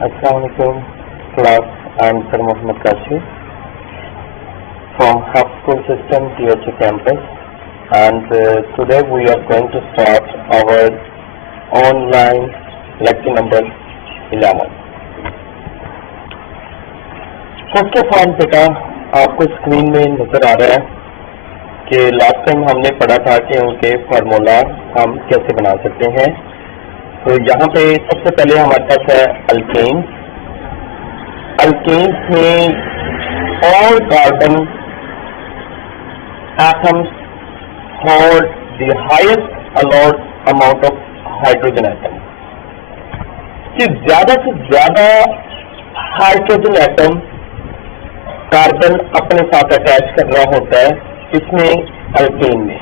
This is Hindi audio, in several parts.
Assalamualaikum class, I am Sir Mohammed Kashif from Hub School System THA campus, and today we are going to start our online lecture number 11. First of all बेटा आपको स्क्रीन में नजर आ रहा है कि लास्ट टाइम हमने पढ़ा था कि उनके फार्मूला हम कैसे बना सकते हैं। तो यहाँ पे सबसे पहले हमारे पास है अल्केन्स। अल्केन्स में all carbon atoms hold the highest allowed amount of hydrogen atom। कि ज्यादा से ज्यादा हाइड्रोजन एटम कार्बन अपने साथ अटैच करना होता है इसमें अल्केन में,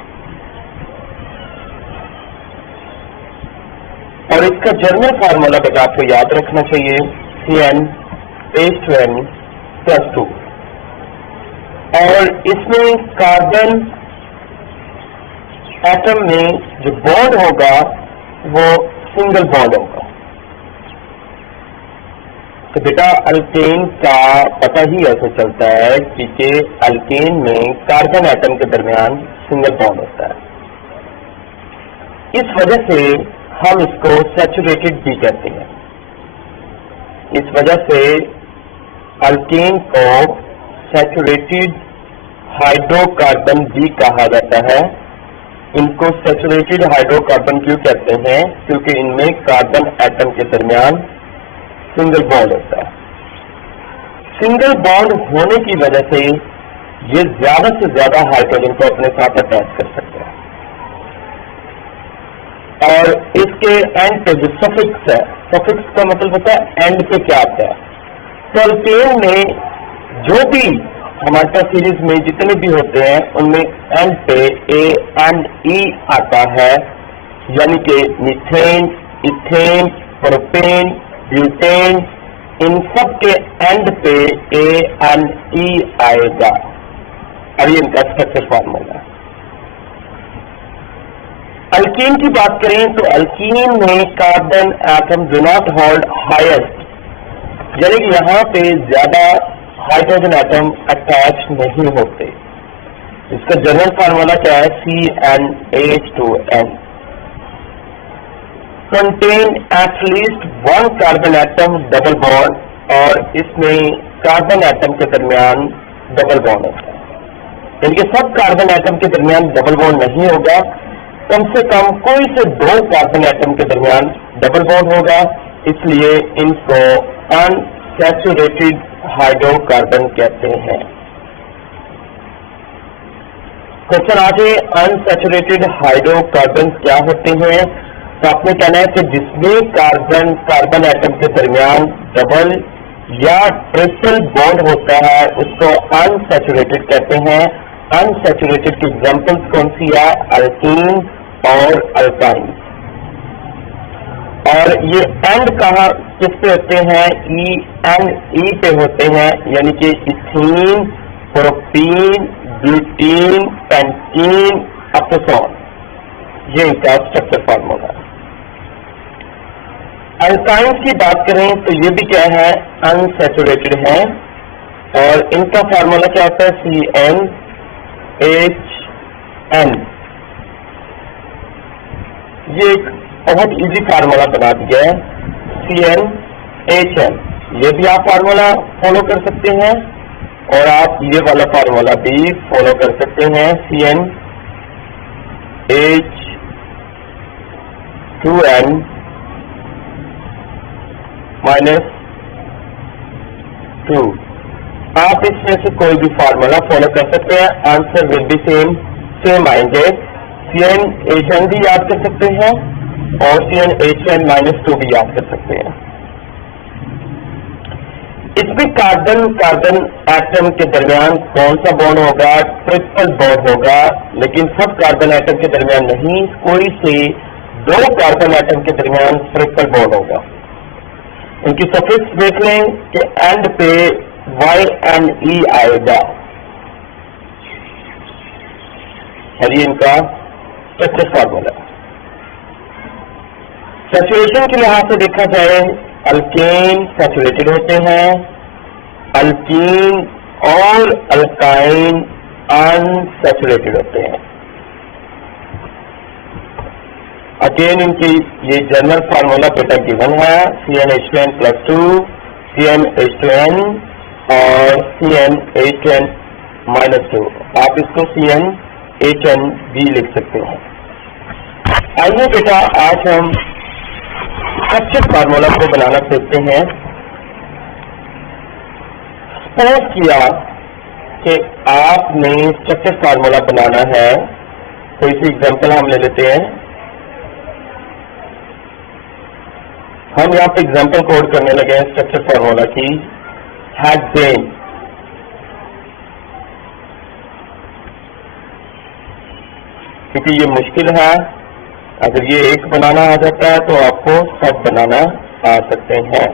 और इसका जर्नल फार्मूला बेटा आपको याद रखना चाहिए CnH2n+2। और इसमें कार्बन एटम में जो बॉन्ड होगा वो सिंगल बॉन्ड होगा। तो बेटा अल्केन का पता ही ऐसे चलता है कि अल्केन में कार्बन एटम के दरमियान सिंगल बॉन्ड होता है। इस वजह से हम इसको सैचुरेटेड भी कहते हैं। इस वजह से अल्केन को सैचुरेटेड हाइड्रोकार्बन भी कहा जाता है। इनको सैचुरेटेड हाइड्रोकार्बन क्यों कहते हैं? क्योंकि इनमें कार्बन एटम के दरमियान सिंगल बॉन्ड होता है। सिंगल बॉन्ड होने की वजह से ये ज्यादा से ज्यादा हाइड्रोजन को अपने साथ अटैच कर सकते हैं। और इसके एंड पे जो सफिक्स है, सफिक्स का मतलब होता है एंड पे क्या आता है। तो अल्केन में जो भी हमारे पास सीरीज में जितने भी होते हैं उनमें एंड पे ए एंड ई आता है, यानी कि मीथेन, इथेन, प्रोपेन, ब्यूटेन, इन सब के एंड पे ए एंड ई आएगा। और ये इनका स्ट्रक्चर फार्मूला है। अल्कीन की बात करें तो अल्कीन में carbon atom do not hold highest, यानी कि यहाँ पे ज्यादा हाइड्रोजन एटम अटैच नहीं होते। इसका जनरल फार्मूला क्या है? CnH2n contain at least one carbon atom double bond, और इसमें कार्बन एटम के दरमियान डबल बॉन्ड होता है। यानी कि सब कार्बन एटम के दरमियान डबल बॉन्ड नहीं होगा, कम से कम कोई से दो कार्बन एटम के दरमियान डबल बॉन्ड होगा, इसलिए इनको अनसैचुरेटेड हाइड्रोकार्बन कहते हैं। क्वेश्चन आगे, अनसैचुरेटेड हाइड्रोकार्बन क्या होते हैं? तो आपने कहना है कि जिसमें कार्बन एटम के दरमियान डबल या ट्रिपल बॉन्ड होता है उसको अनसैचुरेटेड कहते हैं। अनसैचुरेटेड की एग्जांपल्स कौन सी है? अल्कीन और अल्काइन। और ये एंड कहाँ किस पे होते हैं? ई एंड ई पे होते हैं, यानी कि इथीन, प्रोपीन, ब्यूटीन, पेंटीन, अपोसोन। ये इनका स्ट्रक्चर फार्मूला है। अल्काइन की बात करें तो ये भी क्या है? अनसैचुरेटेड है, और इनका फार्मूला क्या होता है? CnHn। ये एक बहुत इजी फार्मूला बना दिया है CnHn। ये भी आप फार्मूला फॉलो कर सकते हैं, और आप ये वाला फार्मूला भी फॉलो कर सकते हैं CnH2n -2। आप इसमें से कोई भी फार्मूला फॉलो कर सकते हैं, आंसर विल बी सेम आएंगे। CnHn भी याद कर सकते हैं और CnHn -2 भी याद कर सकते हैं। इसमें कार्बन एटम के दरमियान कौन सा बॉन्ड होगा? ट्रिपल बॉन्ड होगा, लेकिन सब कार्बन एटम के दरमियान नहीं, कोई से दो कार्बन एटम के दरमियान ट्रिपल बॉन्ड होगा। उनकी सफिक्स देख लें कि एंड पे Y एंड E आएगा, और ये इनका स्ट्रक्चर फार्मूला है। सैचुरेशन के लिहाज से देखा जाए अल्केन सैचुरेटेड होते हैं, अल्कीन और अल्काइन अनसैचुरेटेड होते हैं। अगेन इनकी ये जनरल फार्मूला बेटा गिवन है, CnH2n+2 CnH2n और CnH2n-2। आप इसको CnHn भी लिख सकते हैं। आइए बेटा आज हम स्ट्रक्चर फार्मूला को बनाना सीखते हैं। सपोज किया कि आपने स्ट्रक्चर फार्मूला बनाना है, कोई सी एग्जांपल हम ले लेते हैं। हम यहाँ पे एग्जांपल कोड करने लगे हैं स्ट्रक्चर फार्मूला की, हेक्सेन। क्योंकि ये मुश्किल है, अगर ये एक बनाना आ जाता है तो आपको सब बनाना आ सकते हैं।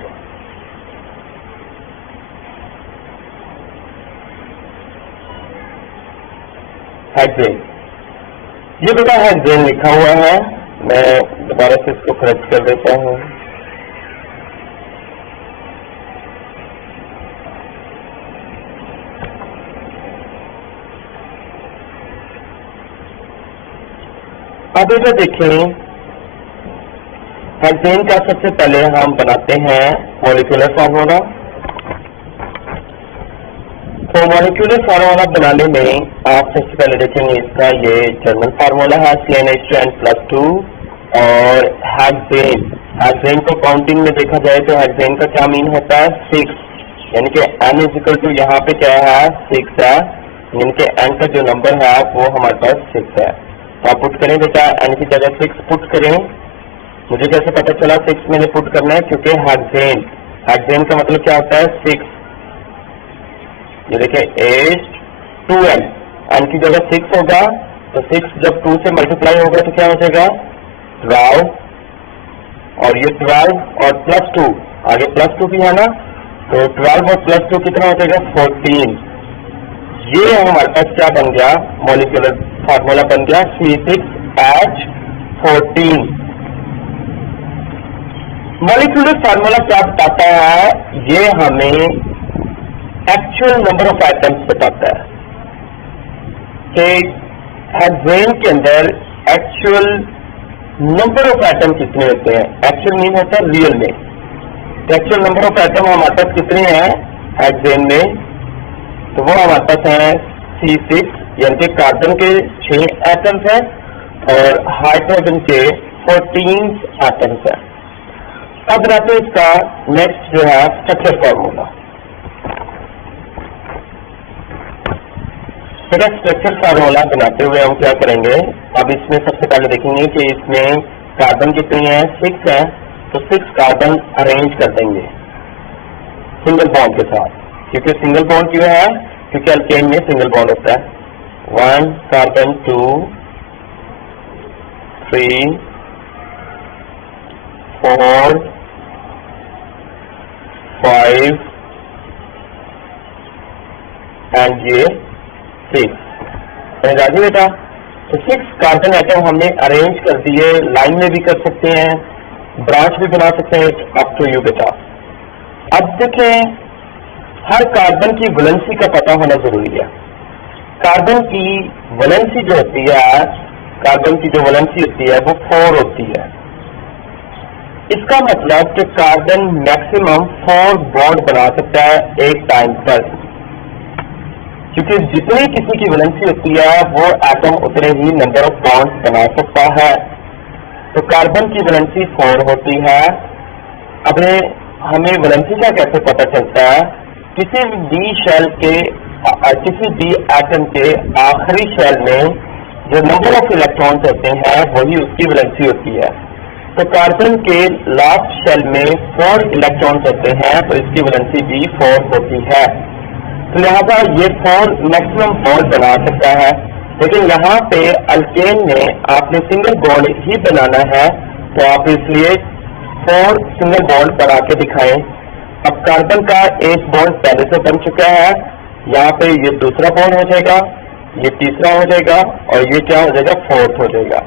हेक्सेन, ये बेटा हेक्सेन लिखा हुआ है, मैं दोबारा से इसको करेक्ट कर देता हूँ। अब इधर देखें, हेक्सेन का सबसे पहले हम बनाते हैं मॉलिक्यूलर फार्मूला। तो मॉलिक्यूलर फार्मूला बनाने में आप सबसे पहले देखेंगे इसका ये जनरल फार्मूला है, CnH2n+2 और हेक्सेन। हेक्सेन को काउंटिंग में देखा जाए तो हेक्सेन का क्या मीन होता है, 6, यानी कि n यहाँ पे क्या है, 6 है, यानी कि n का जो नंबर है वो हमारे पास 6 है। तो आप पुट करें बेटा, n की जगह 6 पुट करें। मुझे कैसे पता चला 6 मैंने पुट करना है, क्योंकि हेक्सेन का मतलब क्या होता है, 6। ये देखिए H2n, n की जगह 6 होगा, तो 6 जब 2 से मल्टीप्लाई होगा तो क्या हो जाएगा, 12, और ये 12 और +2, आगे +2 भी है ना, तो 12 और +2 कितना हो जाएगा, 14। ये हमारे पास क्या बन गया, मॉलिक्यूलर फार्मूला बन गया C6H14। मॉलिक्यूलर फार्मूला क्या बताता है, ये हमें एक्चुअल नंबर ऑफ आइटम्स बताता है कि हेक्सेन के अंदर एक्चुअल नंबर ऑफ आइटम कितने होते हैं। एक्चुअल मीन होता है रियल में, एक्चुअल नंबर ऑफ आइटम हमारे पास कितने हैं हेक्सेन में, तो वो हमारे पास है C6, यानी कि कार्बन के 6 एटम्स हैं और हाइड्रोजन के 14 एटम्स हैं। अब बनाते हैं इसका नेक्स्ट जो है स्ट्रक्चर फार्मूला। स्ट्रक्चर फार्मूला बनाते हुए हम क्या करेंगे, अब इसमें सबसे पहले देखेंगे कि इसमें कार्बन कितनी है, 6 है, तो 6 कार्बन अरेंज कर देंगे सिंगल बॉन्ड के साथ। क्योंकि सिंगल बॉन्ड क्यों है, क्योंकि अल्केन में सिंगल बॉन्ड होता है। 1 कार्बन 2 3 4 5 एंड ये 6। राजू बेटा, तो 6 कार्बन आइटम हमने अरेंज कर दिए, लाइन में भी कर सकते हैं, ब्रांच भी बना सकते हैं, अप टू यू बेटा। अब देखें, हर कार्बन की वैलेंसी का पता होना जरूरी है। कार्बन की वैलेंसी जो होती है, कार्बन की जो वैलेंसी होती है वो 4 होती है। इसका मतलब कि कार्बन मैक्सिमम 4 बॉन्ड बना सकता है एक टाइम पर, क्योंकि जितनी किसी की वैलेंसी होती है वो एटम उतने ही नंबर ऑफ बॉन्ड बना सकता है। तो कार्बन की वैलेंसी 4 होती है। अब हमें वैलेंसी का कैसे पता चलता है, किसी भी शेल के, किसी भी एटम के आखिरी शेल में जो नंबर ऑफ इलेक्ट्रॉन्स होते हैं वही उसकी वैलेंसी होती है। तो कार्बन के लास्ट शेल में 4 इलेक्ट्रॉन्स होते हैं, तो इसकी वैलेंसी भी 4 होती है। तो लिहाजा ये 4 मैक्सिमम बॉन्ड बना सकता है। लेकिन यहाँ पे अल्केन में आपने सिंगल बॉन्ड ही बनाना है, तो आप इसलिए 4 सिंगल बॉन्ड बना के दिखाएं। अब कार्बन का एक बॉन्ड पहले से बन चुका है, यहाँ पे ये दूसरा बॉन्ड हो जाएगा, ये तीसरा हो जाएगा और ये क्या हो जाएगा, 4th हो जाएगा।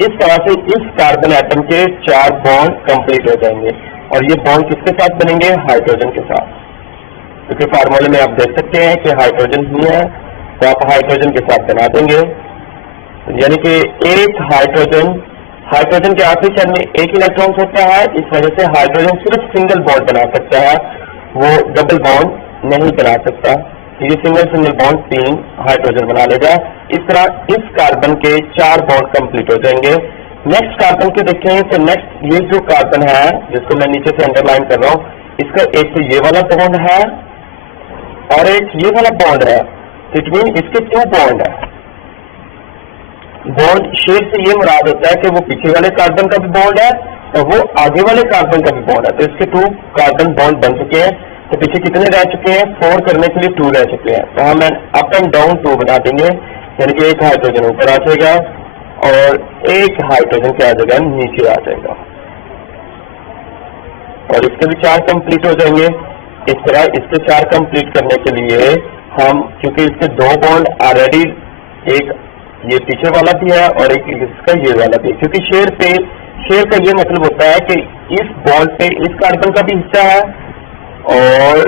इस तरह से इस कार्बन एटम के 4 बॉन्ड कंप्लीट हो जाएंगे। और ये बॉन्ड किसके साथ बनेंगे? हाइड्रोजन के साथ, क्योंकि फार्मूले में आप देख सकते हैं कि हाइड्रोजन ही है, तो आप हाइड्रोजन के साथ बना देंगे। यानी कि एक हाइड्रोजन के आखिरी शेल में एक इलेक्ट्रॉन होता है, इस वजह से हाइड्रोजन सिर्फ सिंगल बॉन्ड बना सकता है, वो डबल बॉन्ड नहीं बना सकता। ये सिंगल बॉन्ड 3 हाइड्रोजन बना लेगा। इस तरह इस कार्बन के 4 बॉन्ड कंप्लीट हो जाएंगे। नेक्स्ट कार्बन के देखें तो नेक्स्ट ये जो कार्बन है जिसको मैं नीचे से अंडरलाइन कर रहा हूँ, इसका एक तो ये वाला बॉन्ड है और एक ये वाला बॉन्ड है, इट मीन इसके 2 बॉन्ड है। बॉन्ड शेप से ये मुराद होता है कि वो पीछे वाले कार्बन का भी बॉन्ड है और वो आगे वाले कार्बन का भी बॉन्ड है। तो इसके 2 कार्बन बॉन्ड बन चुके हैं। तो पीछे कितने रह चुके हैं? 4 करने के लिए 2 रह चुके हैं। तो हम अप एंड डाउन 2 बना देंगे, यानी कि एक हाइड्रोजन ऊपर आ जाएगा और एक हाइड्रोजन क्या आ जाएगा? नीचे आ जाएगा, और इसके भी 4 कंप्लीट हो जाएंगे। इस तरह इसके 4 कंप्लीट करने के लिए हम, क्योंकि इसके 2 बॉन्ड ऑलरेडी, एक ये पीछे वाला भी है और एक इसका ये वाला भी, क्योंकि शेयर का ये मतलब होता है कि इस बॉन्ड पे इस कार्बन का भी हिस्सा है और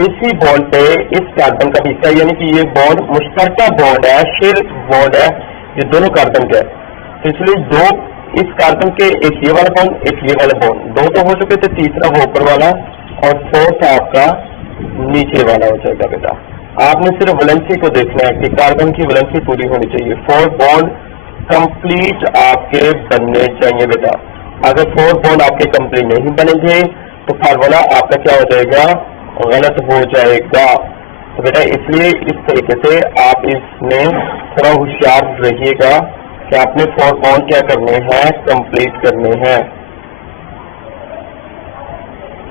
इसी बॉन्ड पे इस कार्बन का भी हिस्सा है, यानी कि ये बॉन्ड मुश्तरका बॉन्ड है, शेयर बॉन्ड है ये दोनों कार्बन का। तो इसलिए 2 इस कार्बन के, एक ये वाला बॉन्ड एक ये वाला बॉन्ड, 2 तो हो चुके थे, तीसरा वो ऊपर वाला और 4th आपका नीचे वाला हो जाएगा। बेटा आपने सिर्फ वैलेंसी को देखना है कि कार्बन की वैलेंसी पूरी होनी चाहिए। 4 बॉन्ड कंप्लीट आपके बनने चाहिए बेटा। अगर 4 बॉन्ड आपके कंप्लीट नहीं बनेंगे तो फार्मूला आपका क्या हो जाएगा? गलत हो जाएगा। तो बेटा इसलिए इस तरीके से आप इसमें थोड़ा होशियार रहिएगा कि आपने 4 बॉन्ड क्या करने हैं? कंप्लीट करने हैं।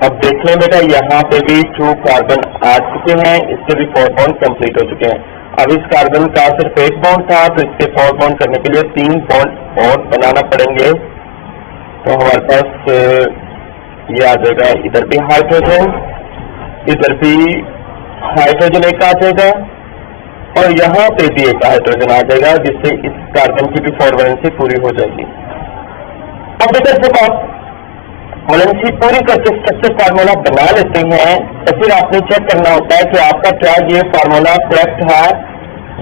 अब देख लें बेटा, यहाँ पे भी 2 कार्बन आ चुके हैं, इसके भी 4 बॉन्ड कंप्लीट हो चुके हैं। अब इस कार्बन का सिर्फ 1 बॉन्ड था, तो इसके 4 बॉन्ड करने के लिए 3 बॉन्ड और बनाना पड़ेंगे। तो हमारे पास ये आ जाएगा, इधर भी हाइड्रोजन, इधर भी हाइड्रोजन एक आ जाएगा और यहाँ पे भी एक हाइड्रोजन आ जाएगा, जिससे इस कार्बन की भी 4 वैलेंसी पूरी हो जाएगी। अब बेटा जब आप वैलेंसी पूरी करके स्ट्रक्चर फार्मूला बना लेते हैं तो फिर आपने चेक करना होता है कि आपका क्या ये फार्मूला करेक्ट है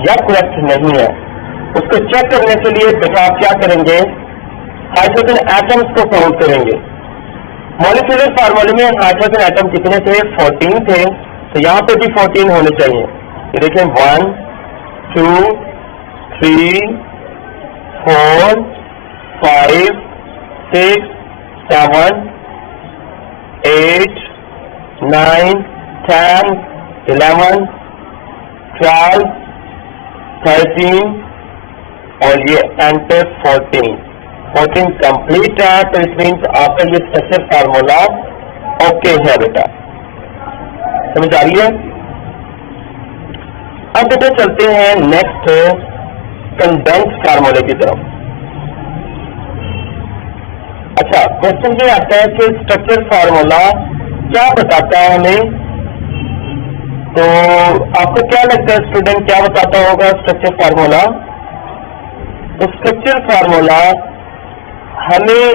या करेक्ट नहीं है। उसको चेक करने के लिए बेटा आप क्या करेंगे? हाइड्रोजन एटम्स को काउंट करेंगे। मॉलिक्यूलर फार्मूले में हाइड्रोजन एटम कितने थे? 14 थे, तो यहाँ पे भी 14 होने चाहिए। ये देखें 1 2 3 4 5 6 7 8 9 10 11 12 13 और ये एंटर 14 कंप्लीट है। तो इट मीन्स आपका ये स्ट्रक्चर फार्मूला ओके है बेटा, समझ आ रही है? अब बेटा चलते हैं नेक्स्ट कंडेंस फार्मूले की तरफ। अच्छा, क्वेश्चन ये आता है कि स्ट्रक्चर फार्मूला क्या बताता है हमें? तो आपको क्या लगता है स्टूडेंट, क्या बताता होगा स्ट्रक्चर फार्मूला? तो स्ट्रक्चर फार्मूला हमें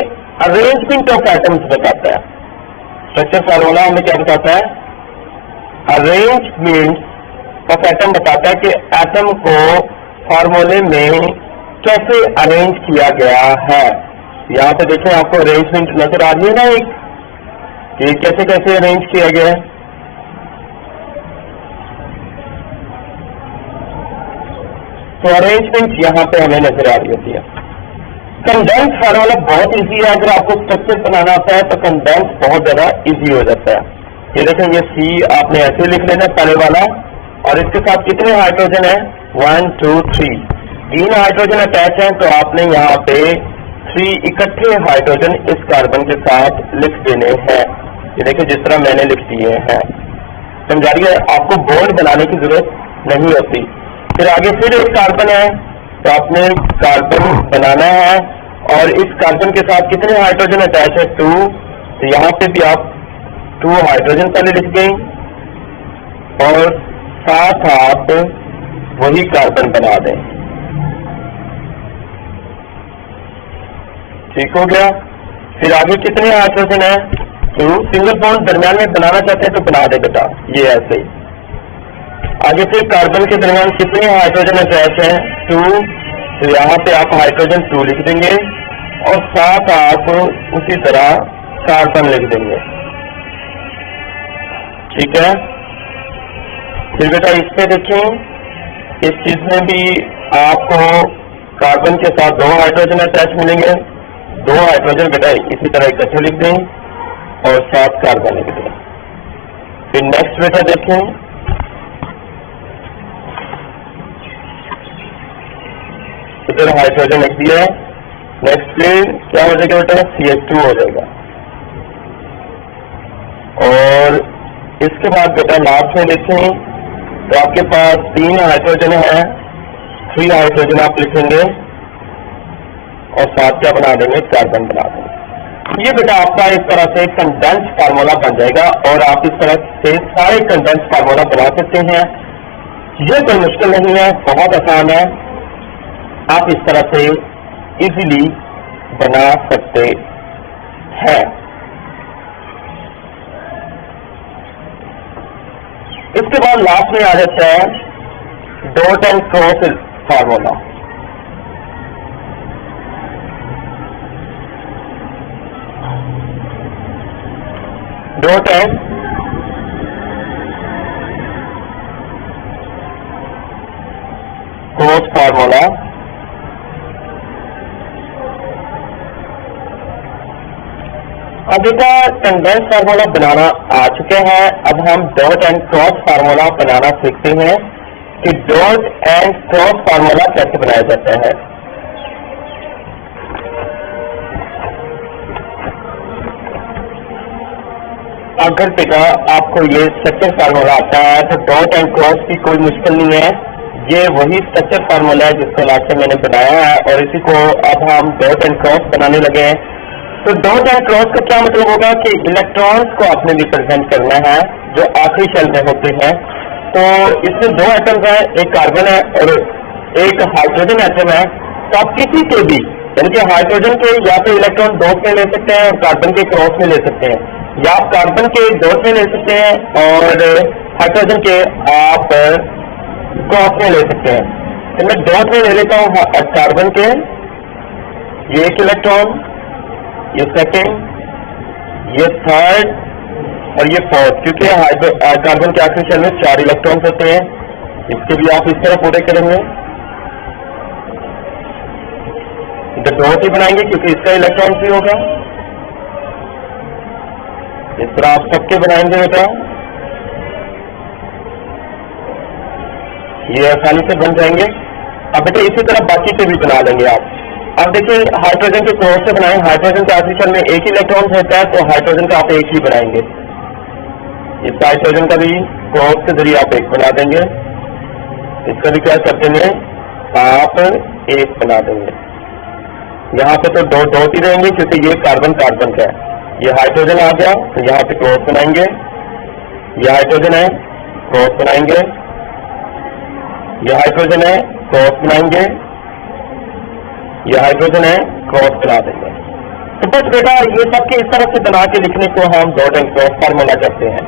अरेंजमेंट ऑफ एटम्स बताता है। स्ट्रक्चर फार्मूला हमें क्या बताता है? अरेंजमेंट ऑफ एटम बताता है कि एटम को फार्मूले में कैसे अरेंज किया गया है। यहाँ पे देखें आपको अरेंजमेंट नजर आ रही है ना, एक कि कैसे कैसे अरेंज किया गया है। तो अरेंजमेंट यहाँ पे हमें नजर आ रही होती है। कंडेंस फार्मूला बहुत इजी है, अगर आपको स्ट्रक्चर बनाना होता है तो कंडेंस बहुत ज्यादा इजी हो जाता है। ये देखें, ये सी आपने ऐसे लिख लेना पहले वाला, और इसके साथ कितने हाइड्रोजन है? 1 2 3, 3 हाइड्रोजन अटैच हैं, तो आपने यहाँ पे 3 इकट्ठे हाइड्रोजन इस कार्बन के साथ लिख देने हैं। ये देखिए जिस तरह मैंने लिख दिए हैं, समझा रही है? आपको बॉन्ड बनाने की जरूरत नहीं होती। फिर आगे फिर एक कार्बन है, तो आपने कार्बन बनाना है, और इस कार्बन के साथ कितने हाइड्रोजन अटैच है? 2, तो यहाँ पे भी आप 2 हाइड्रोजन पहले लिख दें और साथ आप वही कार्बन बना दें। ठीक हो गया? फिर आगे कितने हाइड्रोजन है? टू, सिंगल बॉन्ड दरमियान में बनाना चाहते हैं तो बना दे बेटा, ये ऐसे ही। आगे फिर कार्बन के दरमियान कितने हाइड्रोजन अटैच हैं? 2, तो यहाँ पे आप हाइड्रोजन 2 लिख देंगे और साथ आप उसी तरह कार्बन लिख देंगे, ठीक है। फिर बेटा इस पे देखें, इस चीज में भी आपको कार्बन के साथ 2 हाइड्रोजन अटैच मिलेंगे, 2 हाइड्रोजन बेटा इसी तरह इकट्ठे लिख दें और साथ कार्बन लिख दें। फिर नेक्स्ट बेटा देखें, इधर हाइड्रोजन लिख दिया है। नेक्स्ट फिर क्या हो जाएगा बेटा? CH2 हो जाएगा। और इसके बाद बेटा लास्ट में देखें तो आपके पास 3 हाइड्रोजन है, 3 हाइड्रोजन आप लिखेंगे और साथ क्या बना देंगे? कार्बन बना देंगे। ये बेटा आपका इस तरह से कंडेंस फार्मूला बन जाएगा और आप इस तरह से सारे कंडेंस फार्मूला बना सकते हैं। ये कोई मुश्किल नहीं है, बहुत आसान है, आप इस तरह से इजीली बना सकते हैं। इसके बाद लास्ट में आ जाता है dot and cross formula. Dot and cross formula. अभी का कंडेंस फार्मूला बनाना आ चुके हैं। अब हम डॉट एंड क्रॉस फार्मूला बनाना सीखते हैं कि डॉट एंड क्रॉस फार्मूला कैसे बनाया जाता है। अगर बेटा आपको ये स्ट्रक्चर फार्मूला आता है तो डॉट एंड क्रॉस की कोई मुश्किल नहीं है, ये वही स्ट्रक्चर फार्मूला है जिसको लास्ट में मैंने बनाया है और इसी को अब हम डॉट एंड क्रॉस बनाने लगे हैं। तो डॉट एंड क्रॉस का क्या मतलब होगा कि इलेक्ट्रॉन्स को आपने रिप्रेजेंट करना है जो आखिरी शेल में होते हैं। तो इसमें 2 एटम्स हैं, एक कार्बन है और एक हाइड्रोजन एटम है। तो आप किसी के भी यानी कि हाइड्रोजन के या तो इलेक्ट्रॉन डॉट में ले सकते हैं और कार्बन के क्रॉस में ले सकते हैं, या आप कार्बन के डॉट में ले सकते हैं और हाइड्रोजन के आप क्रॉस में ले सकते हैं। तो मैं डॉट में ले लेता हूँ कार्बन के, ये एक इलेक्ट्रॉन, ये सेकेंड, ये थर्ड और ये फोर्थ, क्योंकि कार्बन के आखिरी शेल में 4 इलेक्ट्रॉन्स होते हैं। इसके भी आप इस तरह पूरे करेंगे, डॉट ही बनाएंगे क्योंकि इसका इलेक्ट्रॉन भी होगा। इस तरह आप सबके बनाएंगे बेटा, ये आसानी से बन जाएंगे। अब बेटा इसी तरह बाकी के भी बना लेंगे आप। अब देखिए हाइड्रोजन के क्रॉस से बनाएं, हाइड्रोजन के आखिरी शेल में एक इलेक्ट्रॉन होता है तो हाइड्रोजन का आप एक ही बनाएंगे। इस हाइड्रोजन का भी क्रॉस के जरिए आप एक बना देंगे, इसका भी क्या कर देंगे आप एक बना देंगे। यहाँ पे तो डॉट ही रहेंगे क्योंकि ये कार्बन कार्बन का है। ये हाइड्रोजन आ गया तो यहाँ पे क्रॉस बनाएंगे, ये हाइड्रोजन है क्रॉस बनाएंगे, ये हाइड्रोजन है क्रॉस बनाएंगे, ये हाइड्रोजन है क्रॉस बना देंगे। तो बस बेटा ये सब के इस तरह से बना के लिखने को हम डॉट एंड क्रॉस फार्मूला कहते हैं,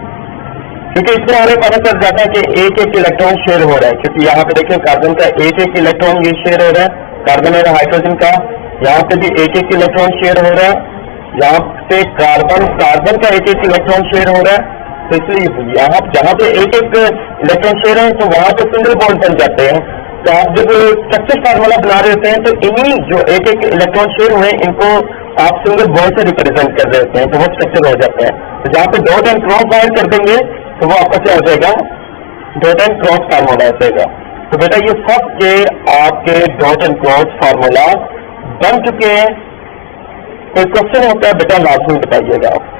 क्योंकि इसमें हमें पता चल जाता है कि एक एक इलेक्ट्रॉन शेयर हो रहा है। क्योंकि यहाँ पे देखिए कार्बन का एक एक इलेक्ट्रॉन ये शेयर हो रहा है, कार्बन और हाइड्रोजन का यहाँ पे भी एक एक इलेक्ट्रॉन शेयर हो रहा है, यहाँ पे कार्बन का एक एक इलेक्ट्रॉन शेयर हो रहा है। तो इसलिए यहाँ जहाँ पे एक एक इलेक्ट्रॉन शेयर है तो वहां पे सिंगल बॉन्ड बन जाते हैं। तो आप जब स्ट्रक्चर फार्मूला बना रहे होते हैं तो इन्हीं जो एक एक इलेक्ट्रॉन शेयर हुए इनको आप सिंगल बॉन्ड से रिप्रेजेंट कर रहे होते हैं, तो वो स्ट्रक्चर हो जाता है। तो जहाँ पे डॉट एंड क्रॉस बाहर कर देंगे तो वो आपका क्या हो जाएगा, डॉट एंड क्रॉस फार्मूला हो जाएगा। तो बेटा ये सब के आपके डॉट एंड क्रॉस फार्मूला बन चुके हैं। कोई क्वेश्चन होता है बेटा लाजमी बताइएगा आप।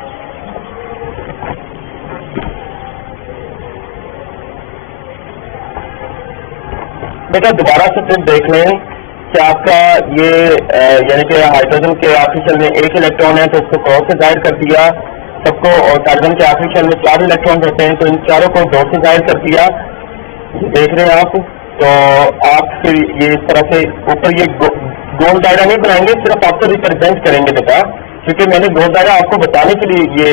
बेटा दोबारा से फिर देख लें कि आपका ये यानी कि हाइड्रोजन के आखिरी शेल में एक इलेक्ट्रॉन है तो उसको क्रॉस से जाहिर कर दिया सबको, और कार्बन के आखिरी शेल में 4 इलेक्ट्रॉन होते हैं तो इन चारों को डॉट से जाहिर कर दिया। देख रहे हैं आप, तो आप फिर ये इस तरह से ऊपर ये गोल दायरा नहीं बनाएंगे, सिर्फ आपको रिप्रेजेंट करेंगे बेटा क्योंकि मैंने बहुत सारा आपको बताने के लिए ये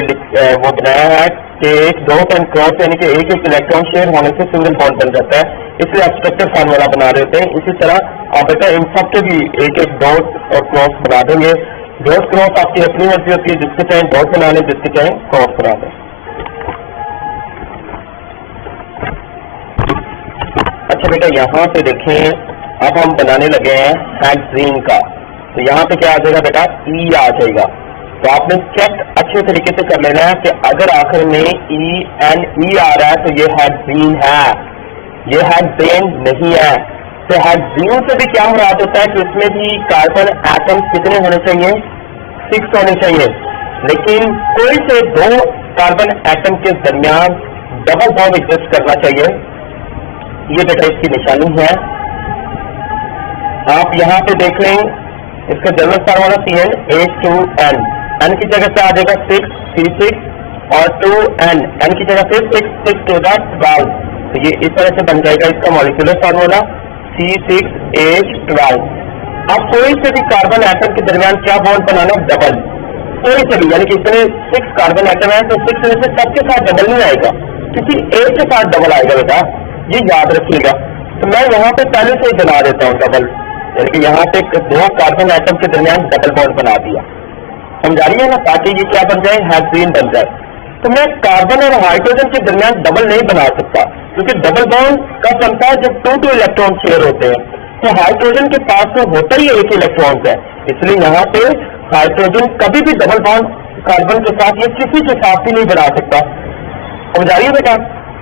वो बनाया है कि एक डॉट एंड क्रॉस यानी कि एक एक इलेक्ट्रॉन शेयर होने से सिंगल बॉन्ड बन जाता है, इसलिए आप स्ट्रक्चर फार्मूला बना रहे होते हैं। इसी तरह आप बेटा इन सब के भी एक एक डॉट और क्रॉस बना देंगे। डॉट क्रॉस आपकी अपनी मर्जी होती है, जिसके चाहे डॉट बना लें, जिसके चाहे क्रॉस बना दें। अच्छा बेटा यहाँ पे देखें, अब हम बनाने लगे हैं हेक्सेन का, तो यहाँ पे क्या आ जाएगा बेटा, ई आ जाएगा। तो आपने चेक अच्छे तरीके से कर लेना है कि अगर आखिर में ई आ रहा है तो ये हेक्सेन है, ये हेक्सेन नहीं है। तो हेक्सेन से भी क्या मुराद होता है कि इसमें भी कार्बन एटम कितने होने चाहिए, 6 होने चाहिए, लेकिन कोई से 2 कार्बन एटम के दरमियान डबल बॉन्ड एग्जिस्ट करना चाहिए। ये बेटा इसकी निशानी है, आप यहाँ पे देख लें, इसका जनरल फार्मूला CnH2n, n की जगह क्या आ जाएगा 6C6 और 2n, n की जगह फिर 6 to the 12, तो ये इस तरह से बन जाएगा इसका मॉलिक्यूलर फार्मूला C6H12। अब कोई से भी कार्बन एटम के दरमियान क्या बॉन्ड बनाना, डबल, कोई से भी, यानी कि इसमें 6 कार्बन एटम है तो 6 में से सबके साथ डबल नहीं आएगा, किसी एक के साथ डबल आएगा बेटा, ये याद रखिएगा। तो मैं यहाँ पे पहले से ही बना देता हूँ डबल, यानी कि यहाँ पे 2 कार्बन एटम के दरमियान डबल बॉन्ड बना दिया, समझा रही है ना, ताकि ये क्या बन जाए, हेक्सेन बन जाए। तो मैं कार्बन और हाइड्रोजन के दरमियान डबल नहीं बना सकता, क्योंकि डबल बॉन्ड कब बनता है, जब 2 इलेक्ट्रॉन शेयर होते हैं। तो हाइड्रोजन के पास में होता ही 1 इलेक्ट्रॉन है, इसलिए यहाँ पे हाइड्रोजन कभी भी डबल बॉन्ड कार्बन के साथ या किसी के साथ भी नहीं बना सकता, समझा रही है बेटा।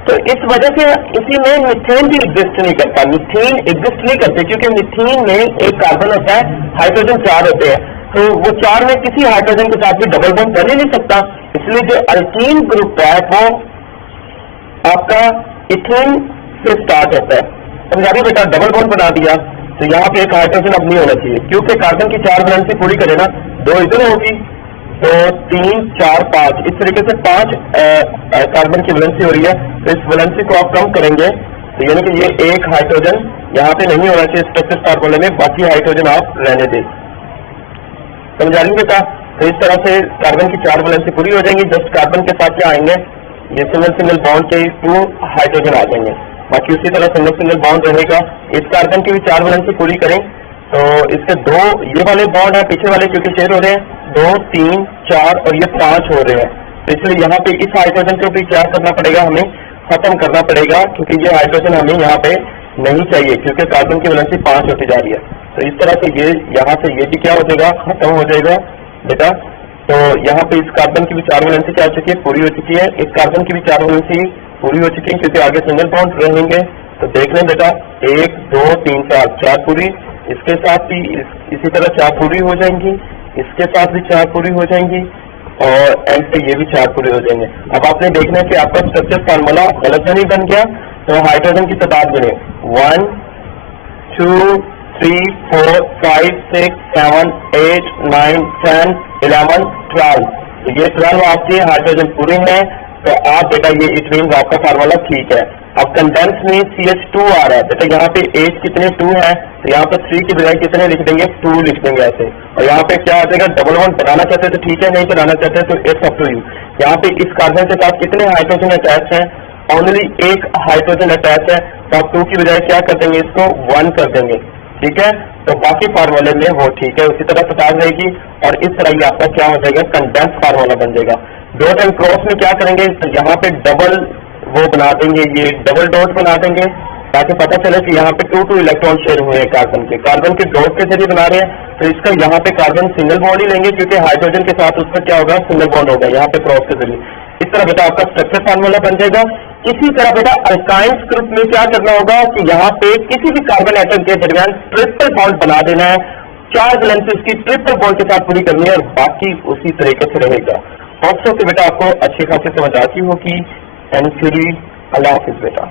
तो इस वजह से इसी में मीथेन भी एग्जिस्ट नहीं करता, मीथेन एग्जिस्ट नहीं करते, क्योंकि मीथेन में एक कार्बन होता है, हाइड्रोजन 4 होते हैं, तो वो 4 में किसी हाइड्रोजन के साथ भी डबल बॉन्ड कर ही नहीं सकता। इसलिए जो अल्कीन ग्रुप है वो आपका इथेन से स्टार्ट होता है, समझा बेटा। डबल बॉन्ड बना दिया तो यहाँ पे एक हाइड्रोजन अब नहीं होना चाहिए, क्योंकि कार्बन की 4 वैलेंसी पूरी करे ना, 2 इधर होगी, तो 3 4 5 इस तरीके से 5 कार्बन की वैलेंसी हो रही है। तो इस वैलेंसी को आप कम करेंगे तो यानी कि ये एक हाइड्रोजन यहाँ पे नहीं होना चाहिए स्ट्रक्चर फार्मूले में, बाकी हाइड्रोजन आप रहने दें, समझा रही बेटा। तो इस तरह से कार्बन की 4 वैलेंसी पूरी हो जाएंगी। जस्ट कार्बन के साथ क्या आएंगे, ये सिंगल बॉन्ड के 2 हाइड्रोजन आ जाएंगे, बाकी उसी तरह सिंगल बॉन्ड रहेगा। इस कार्बन की भी 4 वैलेंसी पूरी करें तो इसके 2 ये वाले बॉन्ड है पीछे वाले, क्योंकि शेयर हो रहे हैं, 2 3 4 और ये 5 हो रहे हैं, तो इसलिए यहाँ पे इस हाइड्रोजन को भी क्या करना पड़ेगा, हमें खत्म करना पड़ेगा, क्योंकि ये हाइड्रोजन हमें यहाँ पे नहीं चाहिए, क्योंकि कार्बन की वैलेंसी 5 होती जा रही है। तो इस तरह से ये यहाँ से ये भी क्या हो जाएगा, खत्म हो जाएगा बेटा। तो यहाँ पे इस कार्बन की भी 4 वैलेंसी क्या हो चुकी है, पूरी हो चुकी है। इस कार्बन की भी 4 वैलेंसी पूरी हो चुकी है, क्योंकि आगे सिंगल बॉन्ड रहेंगे। तो देख लें बेटा, 1 2 3 4 पूरी, इसके साथ भी इसी तरह 4 पूरी हो जाएंगी, इसके साथ भी 4 पूरी हो जाएंगी, और एंड पे ये भी 4 पूरे हो जाएंगे। अब आपने देखना है कि आपका स्ट्रक्चर फार्मूला गलत नहीं बन गया, तो हाइड्रोजन की तादाद गिने, 1 2 3 4 5 6 7 8 9 10 11 12, तो ये 12 आपके हाइड्रोजन पूरे हैं। तो आप बेटा ये इट मीन आपका फार्मूला ठीक है। अब कंडेंस में CH2 आ रहा है बेटा, यहाँ पे H कितने 2 है, तो यहाँ पे 3 की बजाय कितने लिख देंगे, 2 लिख देंगे ऐसे। और यहाँ पे क्या आ जाएगा, डबल बॉन्ड बनाना चाहते हैं तो ठीक है, नहीं बनाना चाहते तो इट्स अप टू यू। यहाँ पे इस कार्बन के साथ कितने हाइड्रोजन अटैच है, ओनली 1 हाइड्रोजन अटैच है, तो आप 2 की बजाय क्या कर देंगे, इसको 1 कर देंगे, ठीक है। तो बाकी फार्मूले में वो ठीक है, उसी तरह पता रहेगी, और इस तरह ही आपका क्या हो जाएगा, कंडेंस फार्मूला बन जाएगा। डॉट एंड क्रॉस में क्या करेंगे, तो यहाँ पे डबल वो बना देंगे, ये डबल डॉट बना देंगे, ताकि पता चले कि यहाँ पे 2 इलेक्ट्रॉन शेयर हुए हैं कार्बन के डॉट के जरिए बना रहे हैं। तो इसका यहाँ पे कार्बन सिंगल बॉन्ड ही लेंगे, क्योंकि हाइड्रोजन के साथ उसका क्या होगा, सिंगल बॉन्ड होगा यहाँ पे क्रॉस के जरिए। इस तरह बेटा आपका स्ट्रक्चर फार्मूला बन जाएगा। इसी तरह बेटा अल्काइंस ग्रुप में क्या करना होगा कि यहाँ पे किसी भी कार्बन एटम के दरमियान ट्रिपल बॉन्ड बना देना है, 4 वैलेंसी उसकी ट्रिपल बॉन्ड के साथ पूरी करनी है, और बाकी उसी तरीके से रहेगा। होप्स हो कि बेटा आपको अच्छी खासी समझ आती होगी। एंड फिर अल्लाह हाफिज बेटा।